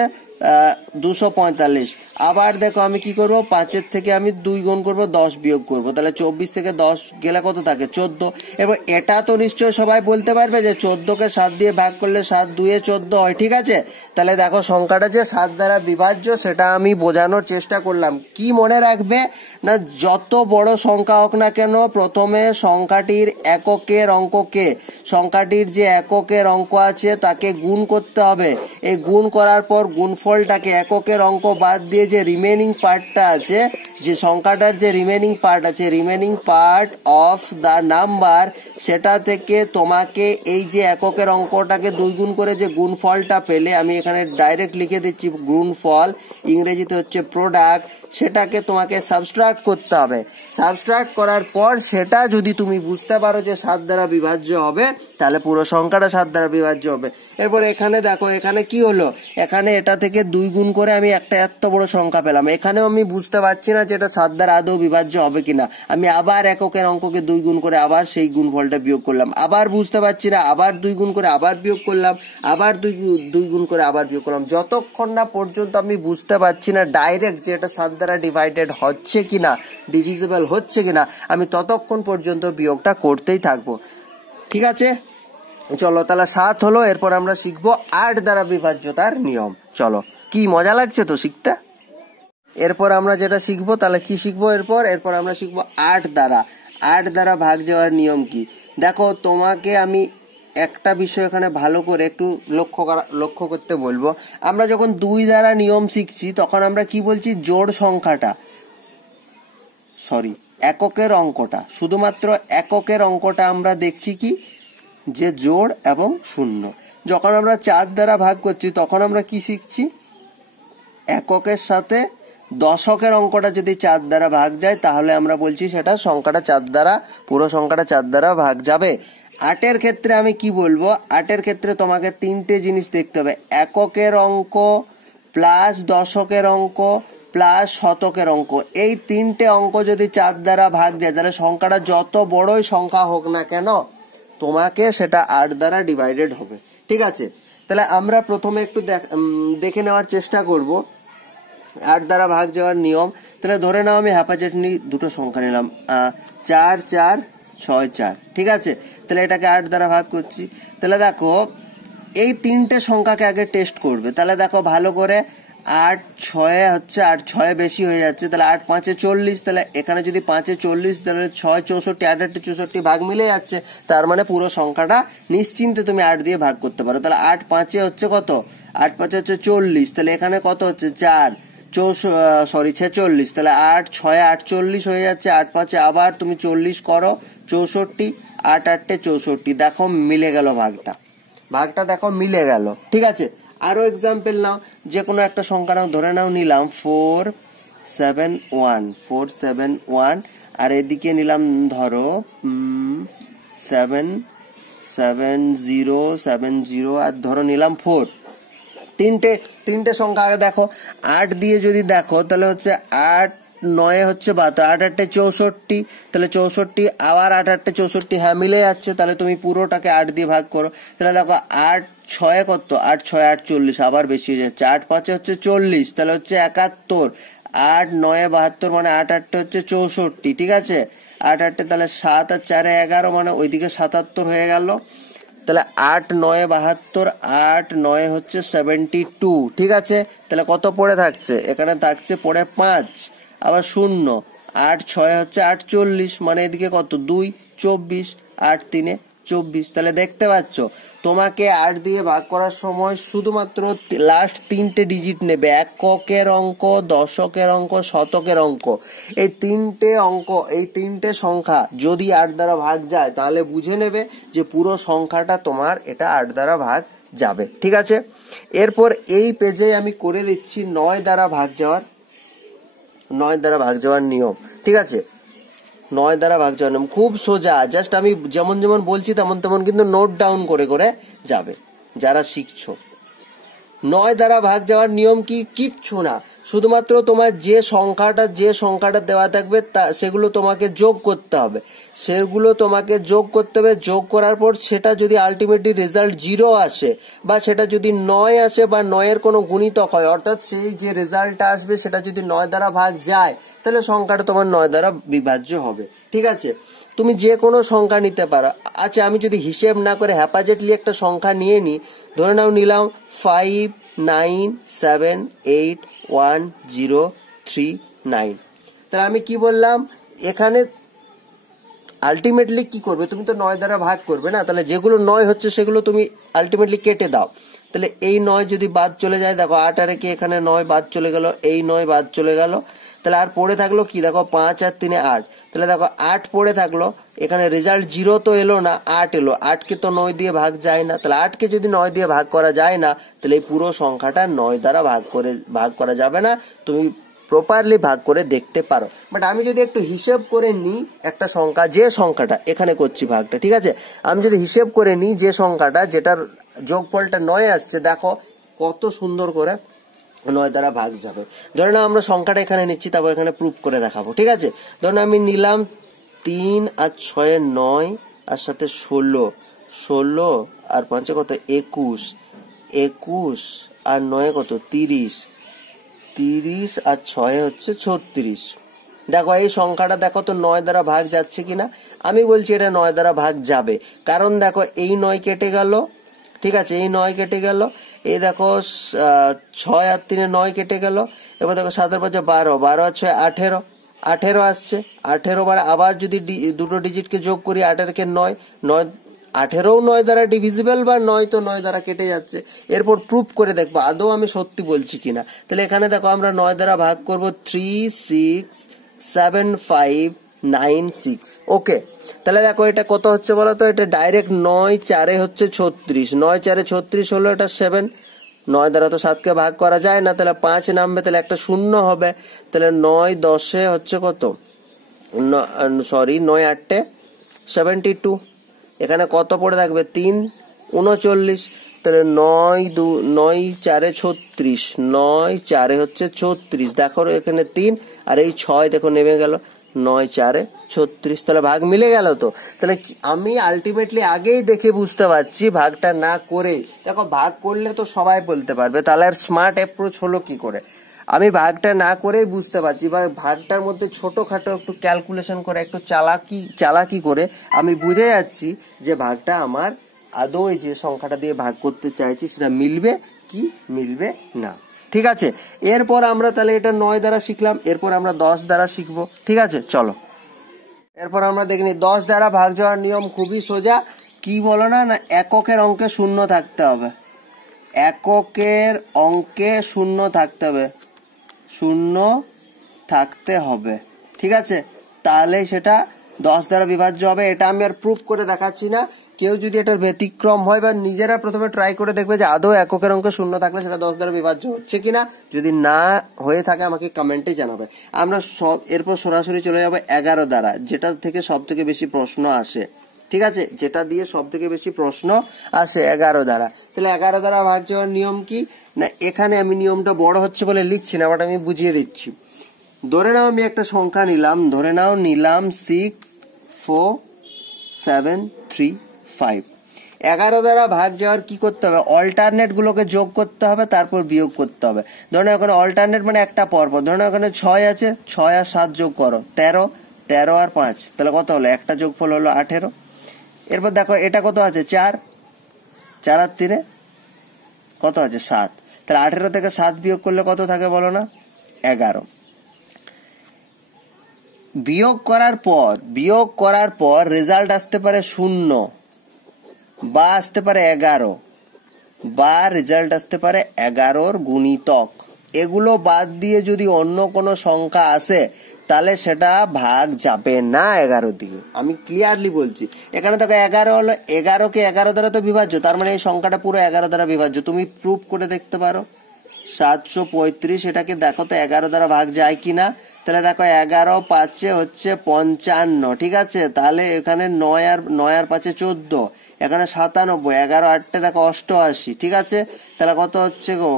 245। আবার দেখো আমি কি করব? 5-এর থেকে আমি 2 গুণ করব, 10 বিয়োগ করব। তাহলে 24 থেকে 10 গেলে কত থাকে? 14। এবার এটা তো নিশ্চয় সবাই বলতে পারবে যে 14কে 7 দিয়ে ভাগ করলে 7 2 14 হয়, ঠিক আছে? তাহলে দেখো সংখ্যাটা যে 7 দ্বারা বিভাজ্য সেটা আমি বোঝানোর চেষ্টা করলাম। কি মনে রাখবে না, যত বড় সংখ্যা হোক না কেন, প্রথমে সংখ্যাটির এককের অঙ্ককে, সংখ্যাটির যে এককের অঙ্ক আছে তাকে গুণ করতে হবে। এই গুণ করার পর গুণফলটাকে, এককের অঙ্ক বাদ দিয়ে যে রিমেনিং পার্টটা আছে যে সংখ্যাটার যে রিমেনিং পার্ট আছে, remaining part of the number, সেটা থেকে তোমাকে এই যে এককের অঙ্কটাকে 2 গুণ করে যে গুণফলটা পেলে, আমি এখানে ডাইরেক্ট লিখে দিচ্ছি গুণফল, ইংরেজিতে হচ্ছে প্রোডাক্ট, সেটাকে তোমাকে সাবস্ট্রাক্ট করতে হবে। সাবস্ট্রাক্ট করার পর সেটা যদি তুমি বুঝতে পারো যে 7 দ্বারা বিভাজ্য হবে, তাহলে পুরো সংখ্যাটা 7 দ্বারা বিভাজ্য হবে। এরপর এখানে দেখো, এখানে কি হলো, এখানে এটা থেকে 2 গুণ করে আমি একটা এত বড় সংখ্যা পেলাম। এখানেও আমি বুঝতে পারছি না যে এটা 7 দ্বারা আদৌ বিভাজ্য হবে কিনা। আমি আবার এককের অঙ্ককে 2 গুণ করে আবার সেই গুণফলটা বিয়োগ করলাম, আবার বুঝতে পারছি না, আবার 2 গুণ করে আবার বিয়োগ করলাম, আবার 2 গুণ করে আবার বিয়োগ করলাম। যতক্ষণ না পর্যন্ত আমি বুঝতে পারছি না ডাইরেক্ট যে এটা 7 দ্বারা ডিভাইডেড হচ্ছে কিনা, ডিভিজিবল হচ্ছে কিনা, আমি ততক্ষণ পর্যন্ত বিয়োগটা করতেই থাকবো। ঠিক আছে, চলো তাহলে 7 হলো। এরপর আমরা শিখবো 8 দ্বারা বিভাজ্যতার নিয়ম। চলো, কি মজা লাগছে তো শিখতে। এরপর আমরা যেটা শিখবো, তাহলে কি শিখবো এরপর আমরা শিখবো 8 দ্বারা ভাগ যাওয়ার নিয়ম কি। দেখো, তোমাকে আমি একটা বিষয় এখানে ভালো করে একটু লক্ষ্য করতে বলবো। আমরা যখন 2 দ্বারা নিয়ম শিখছি তখন আমরা কি বলছি, জোড় সংখ্যাটা, এককের অঙ্কটা, শুধুমাত্র এককের অঙ্কটা আমরা দেখছি কি, যে জোড় এবং শূন্য। যখন আমরা 4 দ্বারা ভাগ করছি তখন আমরা কি শিখছি, এককের সাথে দশকের অঙ্কটা যদি 4 দ্বারা ভাগ যায় তাহলে আমরা বলছি সেটা সংখ্যাটা 4 দ্বারা, পুরো সংখ্যাটা 4 দ্বারা ভাগ যাবে। 8-এর ক্ষেত্রে আমি কি বলবো, 8-এর ক্ষেত্রে তোমাকে 3টে জিনিস দেখতে হবে, এককের অঙ্ক প্লাস দশকের অঙ্ক প্লাস শতকের অঙ্ক। এই 3টে অঙ্ক যদি 4 দ্বারা ভাগ যায় তাহলে সংখ্যাটা যত বড়ই সংখ্যা হোক না কেন তোমাকে সেটা 8 দ্বারা ডিভাইডেড হবে। ঠিক আছে, তাহলে আমরা প্রথমে একটু দেখে নেওয়ার চেষ্টা করব 8 দ্বারা ভাগ যাওয়ার নিয়ম। তাহলে ধরে নাও আমি হ্যাপাচেটনি দুটো সংখ্যা নিলাম, 4 4 6 4। ঠিক আছে, তাহলে এটাকে 8 দ্বারা ভাগ করছি। তাহলে দেখো, এই 3টে সংখ্যাকে আগে টেস্ট করবে। তাহলে দেখো ভালো করে, 8 6 হচ্ছে, 8 6 বেশি হয়ে যাচ্ছে, তাহলে 8 5 40। তাহলে এখানে যদি 5 40, তাহলে 6 64, 8 8 64 ভাগ মিলে যাচ্ছে। তার মানে পুরো সংখ্যাটা নিশ্চিন্তে তুমি 8 দিয়ে ভাগ করতে পারো। তাহলে 8 5 হচ্ছে কত, 8 5 হচ্ছে 40। তাহলে এখানে কত হচ্ছে, 4 46। তাহলে 8 6 48 হয়ে যাচ্ছে, 8 5 আবার তুমি 40 করো, 64, 8 8 64। দেখো মিলে গেল ভাগটা দেখো মিলে গেল। ঠিক আছে, আরো এক্সাম্পল নাও, যে কোনো একটা সংখ্যা নাও, ধরে নাও নিলাম 4 7 1, আর এদিকে নিলাম ধরো 7 7 0 7 0, আর ধরো নিলাম 4। তিনটে সংখ্যা আগে দেখো, 8 দিয়ে যদি দেখো তাহলে হচ্ছে 8 9 হচ্ছে 72, 8 8 64, তাহলে 64, আবার 8 8 64, হ্যাঁ মিলে যাচ্ছে। তাহলে তুমি পুরোটাকে 8 দিয়ে ভাগ করো। তাহলে দেখো 8 6 কত, 8 6 48, আবার বেশি হয়ে যাচ্ছে, 8 5 হচ্ছে 40, তাহলে হচ্ছে 71, 8 9 72, মানে 8 8 হচ্ছে 64। ঠিক আছে, 8 8 তাহলে 7 আর 4 11, মানে ওইদিকে 77 হয়ে গেল। তাহলে 8 9 72, 8 9 হচ্ছে 72। ঠিক আছে, তাহলে কত পড়ে থাকছে, এখানে থাকছে পড়ে 5, আবার 0, 8 6 হচ্ছে 48, মানে এদিকে কত 2 24, 8 3 24। তাহলে দেখতে পাচ্ছ, তোমাকে 8 দিয়ে ভাগ করার সময় শুধুমাত্র লাস্ট 3টে ডিজিট নেবে, এককের অঙ্ক, দশকের অঙ্ক, শতকের অঙ্ক। এই 3টে অঙ্ক, এই 3টে সংখ্যা যদি 8 দ্বারা ভাগ যায় তাহলে বুঝে নেবে যে পুরো সংখ্যাটা তোমার এটা 8 দ্বারা ভাগ যাবে। ঠিক আছে, এরপর এই পেজে আমি করে দিচ্ছি 9 দ্বারা ভাগ যাওয়ার নিয়ম। ঠিক আছে, 9 দ্বারা ভাগ যাওয়ার নিয়ম খুব সোজা, জাস্ট আমি যেমন যেমন বলছি তেমন কিন্তু নোট ডাউন করে যাবে যারা শিখছো। 9 দ্বারা ভাগ যাওয়ার নিয়ম কি, কিচ্ছু না, শুধুমাত্র তোমার যে সংখ্যাটা দেওয়া থাকবে সেগুলো তোমাকে যোগ করতে হবে। যোগ করার পর সেটা যদি আলটিমেটলি রেজাল্ট 0 আসে, বা সেটা যদি 9 আসে, বা 9-এর কোনো গুণিতক হয়, অর্থাৎ সেই যে রেজাল্টটা আসবে সেটা যদি 9 দ্বারা ভাগ যায়, তাহলে সংখ্যাটা তোমার 9 দ্বারা বিভাজ্য হবে। ঠিক আছে, তুমি যে কোনো সংখ্যা নিতে পারো। আচ্ছা, আমি যদি হিসেব না করে হ্যাপাজেটলি একটা সংখ্যা নিয়ে নিই, ধরে নাও নিলাম 5 9 7 8 1 0 3 9। তাহলে আমি কি বললাম, এখানে আলটিমেটলি কি করবে, তুমি তো 9 দ্বারা ভাগ করবে না, তাহলে যেগুলো 9 হচ্ছে সেগুলো তুমি আলটিমেটলি কেটে দাও। তাহলে এই 9 যদি বাদ চলে যায়, দেখো 8 আর একে এখানে 9 বাদ চলে গেল, এই 9 বাদ চলে গেল, তাহলে আর পড়ে থাকলো কি, দেখো 5 আর 3 8, তাহলে দেখো 8 পড়ে থাকলো, এখানে রেজাল্ট 0 তো এলো না, 8 এলো। 8কে তো 9 দিয়ে ভাগ যায় না, তাহলে 8কে যদি 9 দিয়ে ভাগ করা যায় না, তাহলে এই পুরো সংখ্যাটা 9 দ্বারা ভাগ করা যাবে না। তুমি প্রপারলি ভাগ করে দেখতে পারো। বাট আমি যদি একটু হিসেব করে নিই একটা সংখ্যা, যে সংখ্যাটা এখানে করছি ভাগটা, ঠিক আছে, আমি যদি হিসেব করে নিই যে সংখ্যাটা যেটার যোগফলটা 9 আসছে, দেখো কত সুন্দর করে 9 দ্বারা ভাগ যাবে। ধরে নাও আমরা সংখ্যাটা এখানে নিচ্ছি, তারপর এখানে প্রুফ করে দেখাবো, ঠিক আছে। ধরে নাও আমি নিলাম 3 আর 6 9 আর সাথে 16 আর 5 কত 21 আর 9 কত 30 আর 6 হচ্ছে 36। দেখো এই সংখ্যাটা দেখো তো 9 দ্বারা ভাগ যাচ্ছে কিনা। আমি বলছি এটা 9 দ্বারা ভাগ যাবে, কারণ দেখো এই 9 কেটে গেল, ঠিক আছে, এই 9 কেটে গেল, এই দেখো 6 আর 3 9 কেটে গেল, এবার দেখো 7 আর 5 12, 12 আর 6 18 আসছে। 18 বার আবার যদি দুটো ডিজিটকে যোগ করি, 18কে 9, 18ও 9 দ্বারা ডিভিজিবল, বা 9 তো 9 দ্বারা কেটে যাচ্ছে। এরপর প্রুফ করে দেখবো আদৌ আমি সত্যি বলছি কিনা। তাহলে এখানে দেখো আমরা 9 দ্বারা ভাগ করব 3 6 7 5 9 6। ওকে, তাহলে দেখো এটা কত হচ্ছে বলো তো, এটা ডাইরেক্ট 9 4 হচ্ছে 36, 9 4 36 হলো, এটা 7। 9 দ্বারা তো 7কে ভাগ করা যায় না, তাহলে 5 নামবে, তাহলে একটা শূন্য হবে। তাহলে 9 10 হচ্ছে কত, 9 8 72। এখানে কত পড়ে থাকবে 3 39, তাহলে 9 4 36, 9 4 হচ্ছে 36। দেখো এখানে 3 আর এই 6 দেখো নেমে গেল, 9 4 36, তাহলে ভাগ মিলে গেল। তো তাহলে আমি আলটিমেটলি আগেই দেখে বুঝতে পারছি ভাগটা না করে, দেখো ভাগ করলে তো সবাই বলতে পারবে, তাহলে আর স্মার্ট অ্যাপ্রোচ হলো কি করে। আমি ভাগটা না করেই বুঝতে পারছি, বা ভাগটার মধ্যে ছোটখাটো একটু ক্যালকুলেশন করে, একটু চালাকি করে আমি বুঝে যাচ্ছি যে ভাগটা আমার আদৌ এই যে সংখ্যাটা দিয়ে ভাগ করতে চাইছি সেটা মিলবে কি মিলবে না। ঠিক আছে, এরপর আমরা তাহলে এটা 9 দ্বারা শিখলাম, এরপর আমরা 10 দ্বারা শিখবো। ঠিক আছে, চলো এরপর আমরা দেখিনি 10 দ্বারা ভাগ যাওয়ার নিয়ম খুবই সোজা। কি বলো না, এককের অঙ্কে শূন্য থাকতে হবে, এককের অঙ্কে শূন্য থাকতে হবে, শূন্য থাকতে হবে। ঠিক আছে, তাহলে সেটা 10 দ্বারা বিভাজ্য হবে। এটা আমি আর প্রুফ করে দেখাচ্ছি না, কেউ যদি এটার ব্যতিক্রম হয় বা নিজেরা প্রথমে ট্রাই করে দেখবে যে আদৌ এককের অঙ্কে শূন্য থাকলে সেটা 10 দ্বারা বিভাজ্য হচ্ছে কিনা। যদি না হয়ে থাকে আমাকে কমেন্টে জানাবে। আমরা এরপর সরাসরি চলে যাবো 11 দ্বারা, যেটা থেকে সব থেকে বেশি প্রশ্ন আসে। ঠিক আছে, যেটা দিয়ে সব থেকে বেশি প্রশ্ন আসে 11 দ্বারা। তাহলে 11 দ্বারা ভাগ যাওয়ার নিয়ম কি না, এখানে আমি নিয়মটা বড় হচ্ছে বলে লিখছি না, বাট আমি বুঝিয়ে দিচ্ছি। ধরে নাও আমি একটা সংখ্যা নিলাম, ধরে নাও নিলাম 6 4 7 3 5। 11 দ্বারা ভাগ যাওয়ার কি করতে হবে, অল্টারনেট গুলোকে যোগ করতে হবে, তারপর বিয়োগ করতে হবে। ধরে নাও এখানে অল্টারনেট মানে একটা পরপর, ধরে নাও এখানে 6 আছে, 6 আর 7 যোগ করো 13, 13 আর 5 তাহলে কত হলো, একটা যোগফল হলো 18। এরপর দেখো এটা কত আছে 4, 4 আর 3 কত আছে 7, তাহলে 18 থেকে 7 বিয়োগ করলে কত থাকে বলো না, 11। বিয়োগ করার পর রেজাল্ট আসতে পারে 0, বা আসতে পারে 11, বা রেজাল্ট আসতে পারে 11-র গুণিতক। এগুলো বাদ দিয়ে যদি অন্য কোনো সংখ্যা আসে তাহলে সেটা ভাগ যাবে না 11 দিয়ে। আমি ক্লিয়ারলি বলছি, এখানে দেখো 11 হলো, 11কে 11 দ্বারা তো বিভাজ্য, তার মানে এই সংখ্যাটা পুরো 11 দ্বারা বিভাজ্য। তুমি প্রুফ করে দেখতে পারো 735, এটাকে দেখো তো 11 দ্বারা ভাগ যায় কিনা। তাহলে দেখো 11 5 হচ্ছে 55, ঠিক আছে, তাহলে এখানে 9 আর 5 14, এখানে 97, 11 8 দেখো 88, ঠিক আছে, তাহলে কত হচ্ছে গো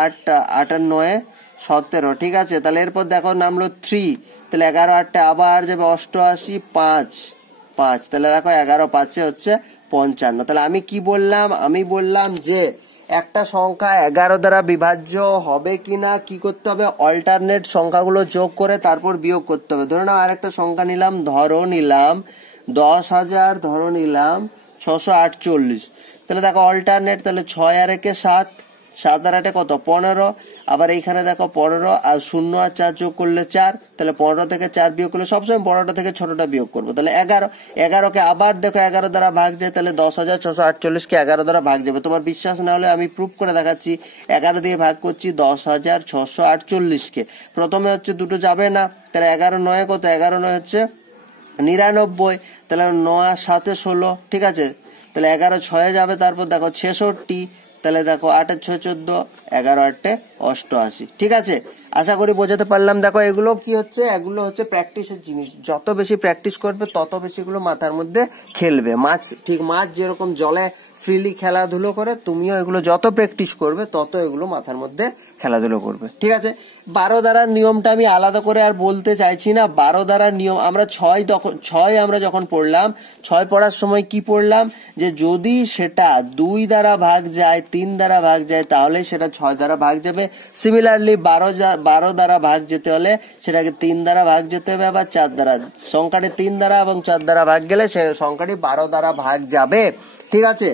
8 8 আর 9 17, ঠিক আছে। তাহলে এরপর দেখো নামলো 3, তাহলে 11 8 আবার যাবে 88 5, তাহলে দেখো 11 5 হচ্ছে 55। তাহলে আমি কি বললাম, আমি বললাম যে একটা সংখ্যা 11 দ্বারা বিভাজ্য হবে কিনা কি করতে হবে, অল্টারনেট সংখ্যাগুলো যোগ করে তারপর বিয়োগ করতে হবে। ধরে নাও আরেকটা সংখ্যা নিলাম, ধরো নিলাম 10,000, ধরো নিলাম 648, তাহলে দেখো অল্টারনেট, তাহলে 6 আর 1 7, 7 আর 8 কত 15, আবার এইখানে দেখো 15 আর 0 আর 4 যোগ করলে 4, তাহলে 15 থেকে 4 বিয়োগ করলে সবসময় বড়টা থেকে ছোটটা বিয়োগ করবো, তাহলে 11। 11কে আবার দেখো 11 দ্বারা ভাগ যায়, তাহলে 10,648কে 11 দ্বারা ভাগ যাবে। তোমার বিশ্বাস না হলে আমি প্রুফ করে দেখাচ্ছি। 11 দিয়ে ভাগ করছি 10,648কে। প্রথমে হচ্ছে দুটো যাবে না, তাহলে 11 9 কত, 11 9 হচ্ছে 99, তাহলে 9 আর 7 16, ঠিক আছে। তাহলে 11 6 যাবে, তারপর দেখো 66, তাহলে দেখো 8 আর 6 14, 11 8 88, ঠিক আছে। আশা করি বোঝাতে পারলাম। দেখো এগুলো কি হচ্ছে, এগুলো হচ্ছে প্র্যাকটিসের জিনিস। যত বেশি প্র্যাকটিস করবে তত বেশি এগুলো মাথার মধ্যে খেলবে। মাছ যেরকম জলে ফ্রিলি খেলাধুলো করে, তুমিও এগুলো যত প্র্যাকটিস করবে তত এগুলো মাথার মধ্যে খেলাধুলো করবে, ঠিক আছে। 12 দ্বারার নিয়মটা আমি আলাদা করে আর বলতে চাইছি না। 12 দ্বারার নিয়ম আমরা 6 আমরা যখন পড়লাম, 6 পড়ার সময় কি পড়লাম, যে যদি সেটা 2 দ্বারা ভাগ যায়, 3 দ্বারা ভাগ যায়, তাহলে সেটা 6 দ্বারা ভাগ যাবে। সিমিলারলি 12 দ্বারা ভাগ যেতে হলে সেটাকে 3 দ্বারা ভাগ যেতে হবে, আবার 4 দ্বারা। সংখ্যাটি 3 দ্বারা এবং 4 দ্বারা ভাগ গেলে সে সংখ্যাটি 12 দ্বারা ভাগ যাবে, ঠিক আছে।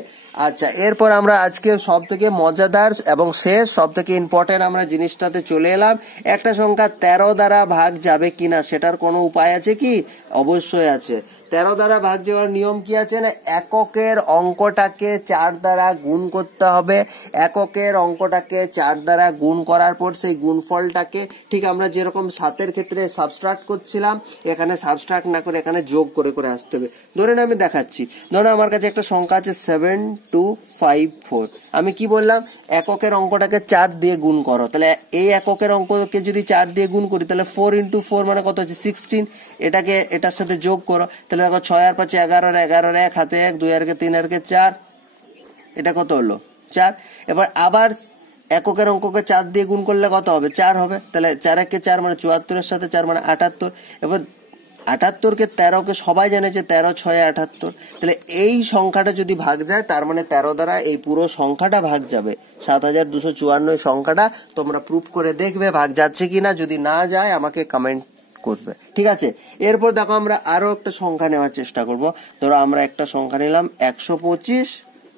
আচ্ছা, এরপর আমরা আজকে সব থেকে মজাদার এবং শেষ সব থেকে ইম্পর্টেন্ট আমরা জিনিসটাতে চলে এলাম। একটা সংখ্যা 13 দ্বারা ভাগ যাবে কিনা সেটার কোনো উপায় আছে কি? অবশ্যই আছে। 13 দ্বারা ভাগ যাওয়ার নিয়ম কি আছে না, এককের অঙ্কটাকে 4 দ্বারা গুণ করতে হবে। এককের অঙ্কটাকে 4 দ্বারা গুণ করার পর সেই গুণফলটাকে ঠিক আমরা যেরকম 7-এর ক্ষেত্রে সাবস্ট্রাক্ট করছিলাম, এখানে সাবস্ট্রাক্ট না করে এখানে যোগ করে করে আসতে হবে। ধরেন আমি দেখাচ্ছি, ধরুন আমার কাছে একটা সংখ্যা আছে 7254। আমি কি বললাম, এককের অঙ্কটাকে 4 দিয়ে গুণ করো। তাহলে এই এককের অঙ্ককে যদি 4 দিয়ে গুণ করি, তাহলে 4 × 4 মানে কত হচ্ছে 16। এটাকে এটার সাথে যোগ করো, তাহলে দেখো 6 আর 5 11, 11 1 হাতে 1, 2 আর 3 আর 4, এটা কত হলো 4। এবার আবার এককের অঙ্ককে 4 দিয়ে গুণ করলে কত হবে, 4 হবে। তাহলে 4 1 4 মানে 74, এর সাথে 4 মানে 78। এবার 78কে 13কে সবাই জানে যে 13 6 78। তাহলে এই সংখ্যাটা যদি ভাগ যায়, তার মানে 13 দ্বারা এই পুরো সংখ্যাটা ভাগ যাবে। 7254 সংখ্যাটা তোমরা প্রুফ করে দেখবে ভাগ যাচ্ছে কিনা। যদি না যায় আমাকে কমেন্ট করবে, ঠিক আছে। এরপর দেখো আমরা আরো একটা সংখ্যা নেওয়ার চেষ্টা করব। ধরো আমরা একটা সংখ্যা নিলাম 125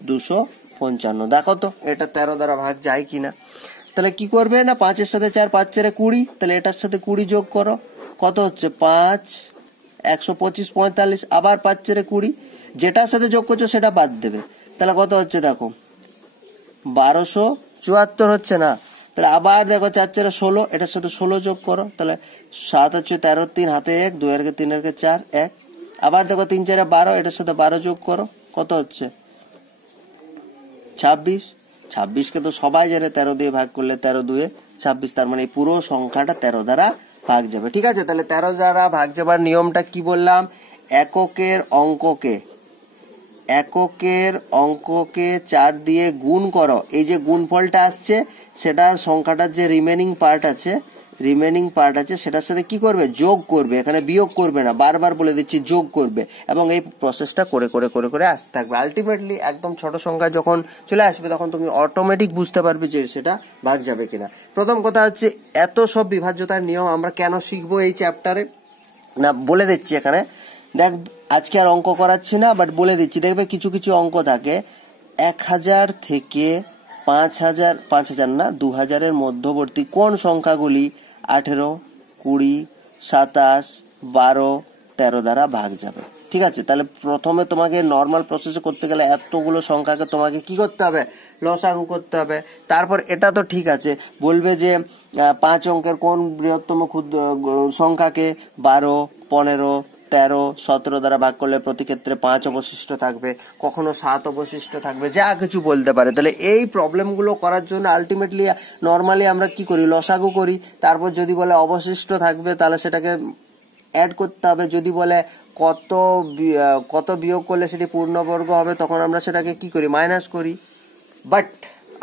255। দেখো তো এটা 13 দ্বারা ভাগ যায় কিনা। তাহলে কি করবে না, 5-এর সাথে 4, 5 4 20, তাহলে এটার সাথে 20 যোগ করো, কত হচ্ছে 5, 125 45, আবার 5 4 20, যেটার সাথে যোগ করছো সেটা বাদ দেবে। তাহলে কত হচ্ছে দেখো 1274 হচ্ছে না। তাহলে আবার দেখো 4 4 16, এটার সাথে 16 যোগ করো, তাহলে 7 হচ্ছে 13, 3 হাতে 1, 2 আর 3 আর 4 1। আবার দেখো 3 4 12, এটার সাথে 12 যোগ করো, কত হচ্ছে 26। 26কে তো সবাই জানে 13 দিয়ে ভাগ করলে 13 2 26, তার মানে এই পুরো সংখ্যাটা 13 দ্বারা ভাগ যাবে, ঠিক আছে। তাহলে 13 দ্বারা ভাগ যাবার নিয়মটা কি বললাম, এককের অঙ্ককে 4 দিয়ে গুণ করো। এই যে গুণফলটা আসছে সেটার সংখ্যাটার যে রিমেনিং পার্ট আছে সেটার সাথে কি করবে, যোগ করবে। এখানে বিয়োগ করবে না, বারবার বলে দিচ্ছি যোগ করবে। এবং এই প্রসেসটা করে করে করে করে আসতে থাকবে। আলটিমেটলি একদম ছোট সংখ্যা যখন চলে আসবে তখন তুমি অটোমেটিক বুঝতে পারবে যে সেটা ভাগ যাবে কিনা। প্রথম কথা হচ্ছে এত সব বিভাজ্যতার নিয়ম আমরা কেন শিখবো এই চ্যাপ্টারে, না বলে দিচ্ছি এখানে। দেখ আজকে আর অঙ্ক করাচ্ছি না, বাট বলে দিচ্ছি। দেখবে কিছু কিছু অঙ্ক থাকে 1000 থেকে 5000 না 2000-এর মধ্যবর্তী কোন সংখ্যাগুলি 18 20 27 12 13 দ্বারা ভাগ যাবে, ঠিক আছে। তাহলে প্রথমে তোমাকে নর্মাল প্রসেসে করতে গেলে এতগুলো সংখ্যাকে তোমাকে কি করতে হবে, লসাগু করতে হবে। তারপর এটা তো ঠিক আছে, বলবে যে 5 অঙ্কের কোন বৃহত্তম ক্ষুদ্র সংখ্যাকে 12 15 13 17 দ্বারা ভাগ করলে প্রতি ক্ষেত্রে 5 অবশিষ্ট থাকবে, কখনো 7 অবশিষ্ট থাকবে, যা কিছু বলতে পারে। তাহলে এই প্রবলেমগুলো করার জন্য আলটিমেটলি নর্মালি আমরা কি করি, লসাগু করি। তারপর যদি বলে অবশিষ্ট থাকবে তাহলে সেটাকে অ্যাড করতে হবে। যদি বলে কত বিয়োগ করলে সেটি পূর্ণবর্গ হবে, তখন আমরা সেটাকে কি করি, মাইনাস করি। বাট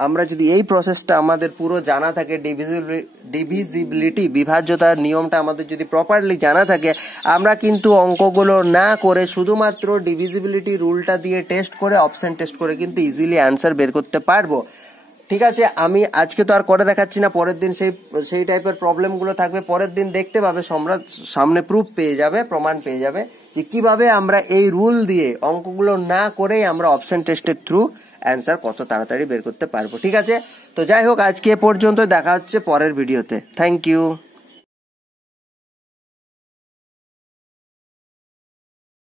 আমরা যদি এই প্রসেসটা আমাদের পুরো জানা থাকে, ডিভিজিবিলিটি বিভাজ্যতার নিয়মটা আমাদের যদি প্রপারলি জানা থাকে, আমরা কিন্তু অঙ্কগুলো না করে শুধুমাত্র ডিভিজিবিলিটি রুলটা দিয়ে টেস্ট করে, অপশন টেস্ট করে কিন্তু ইজিলি অ্যান্সার বের করতে পারবো। ঠিক আছে, আমি আজকে তো আর করে দেখাচ্ছি না, পরের দিন সেই টাইপের প্রবলেমগুলো থাকবে, পরের দিন দেখতে পাবে, সম্রাট সামনে প্রুফ পেয়ে যাবে, প্রমাণ পেয়ে যাবে যে কিভাবে আমরা এই রুল দিয়ে অঙ্কগুলো না করেই আমরা অপশন টেস্টের থ্রু অ্যান্সার কত তাড়াতাড়ি বের করতে পারবো। ঠিক আছে, তো যাই হোক আজকে এ পর্যন্ত, দেখা হচ্ছে পরের ভিডিওতে। Thank you.